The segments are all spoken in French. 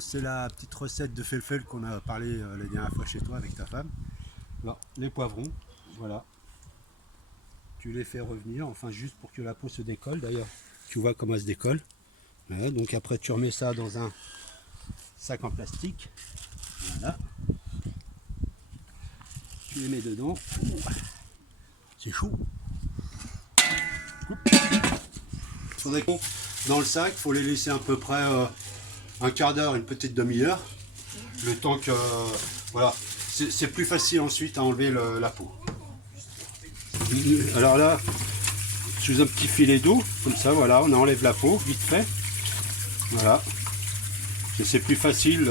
C'est la petite recette de felfel qu'on a parlé la dernière fois chez toi avec ta femme. Alors, les poivrons, voilà. Tu les fais revenir, enfin juste pour que la peau se décolle. D'ailleurs, tu vois comment elle se décolle. Voilà, donc après, tu remets ça dans un sac en plastique. Voilà. Tu les mets dedans. C'est chaud. Faudrait qu'on, dans le sac, il faut les laisser à peu près un quart d'heure, une petite demi-heure. Le temps que, voilà, c'est plus facile ensuite à enlever la peau. Alors là, sous un petit filet d'eau, comme ça, voilà, on enlève la peau, vite fait. Voilà. C'est plus facile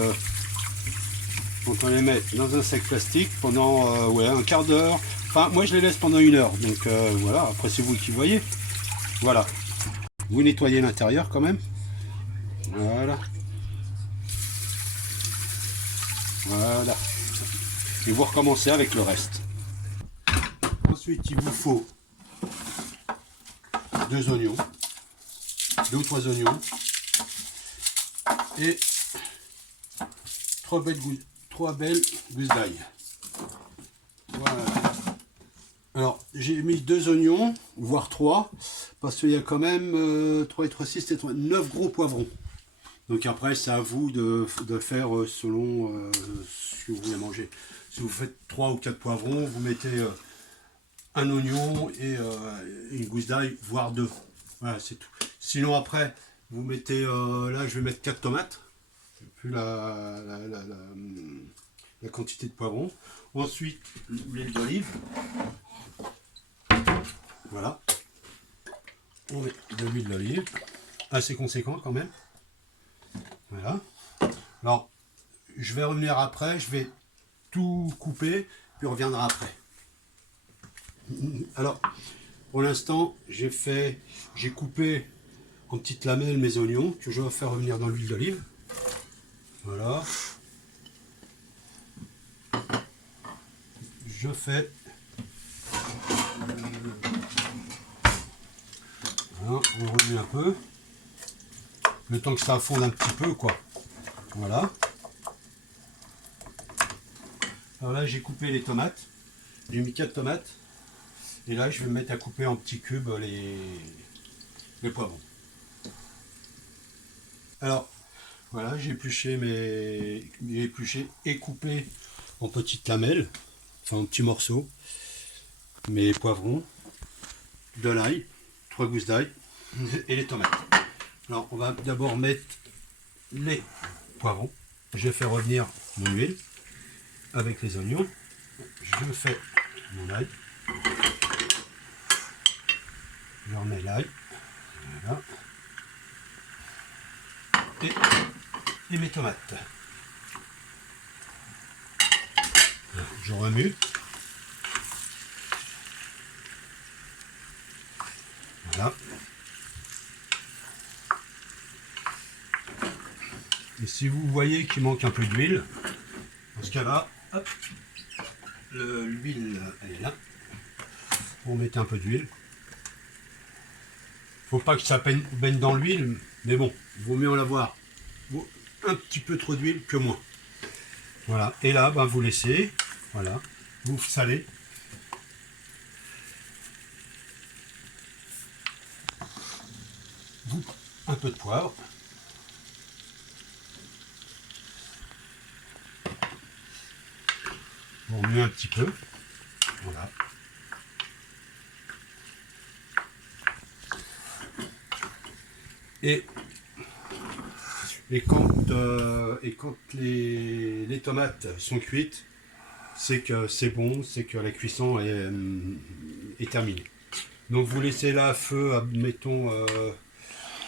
quand on les met dans un sac plastique pendant ouais, un quart d'heure. Enfin, moi je les laisse pendant 1 heure. Donc voilà, après c'est vous qui voyez. Voilà. Vous nettoyez l'intérieur quand même. Voilà. Voilà. Et vous recommencez avec le reste. Ensuite, il vous faut 2 oignons, 2 ou 3 oignons et 3 belles gousses d'ail. Voilà. Alors, j'ai mis 2 oignons, voire 3, parce qu'il y a quand même 3 et 3, 6, 7, 9 gros poivrons. Donc après, c'est à vous de faire selon ce que vous voulez manger. Si vous faites 3 ou 4 poivrons, vous mettez un oignon et une gousse d'ail, voire 2. Voilà, c'est tout. Sinon après, vous mettez, là je vais mettre 4 tomates, plus la quantité de poivrons. Ensuite, l'huile d'olive. Voilà. On met de l'huile d'olive, assez conséquent quand même. Voilà. Alors, je vais revenir après, je vais tout couper, puis on reviendra après. Alors, pour l'instant, j'ai coupé en petites lamelles mes oignons que je vais faire revenir dans l'huile d'olive. Voilà. Je fais. Voilà, on remet un peu. Le temps que ça fonde un petit peu, quoi. Voilà. Alors là, j'ai coupé les tomates. J'ai mis 4 tomates. Et là, je vais me mettre à couper en petits cubes les poivrons. Alors, voilà, j'ai épluché et coupé en petites lamelles, enfin en petits morceaux, mes poivrons, de l'ail, 3 gousses d'ail et les tomates. Alors, on va d'abord mettre les poivrons. Je fais revenir mon huile avec les oignons. Je fais mon ail. Je remets l'ail. Voilà. Et mes tomates. Je remue. Voilà. Et si vous voyez qu'il manque un peu d'huile, dans ce cas-là, l'huile, elle est là. Vous mettez un peu d'huile. Faut pas que ça baigne dans l'huile, mais bon, il vaut mieux en avoir un petit peu trop d'huile que moins. Voilà, et là, ben, vous laissez, voilà, vous salez. Un peu de poivre. Vous remuez un petit peu. Voilà. Et quand les tomates sont cuites, c'est que c'est bon, c'est que la cuisson est terminée. Donc vous laissez là à feu, mettons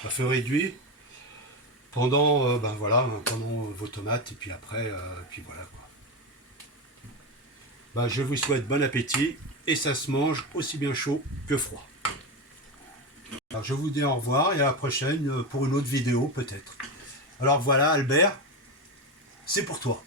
à feu réduit pendant ben voilà, pendant vos tomates et puis après puis voilà quoi. Ben, je vous souhaite bon appétit et ça se mange aussi bien chaud que froid. Alors je vous dis au revoir et à la prochaine pour une autre vidéo peut-être. Alors voilà Albert, c'est pour toi.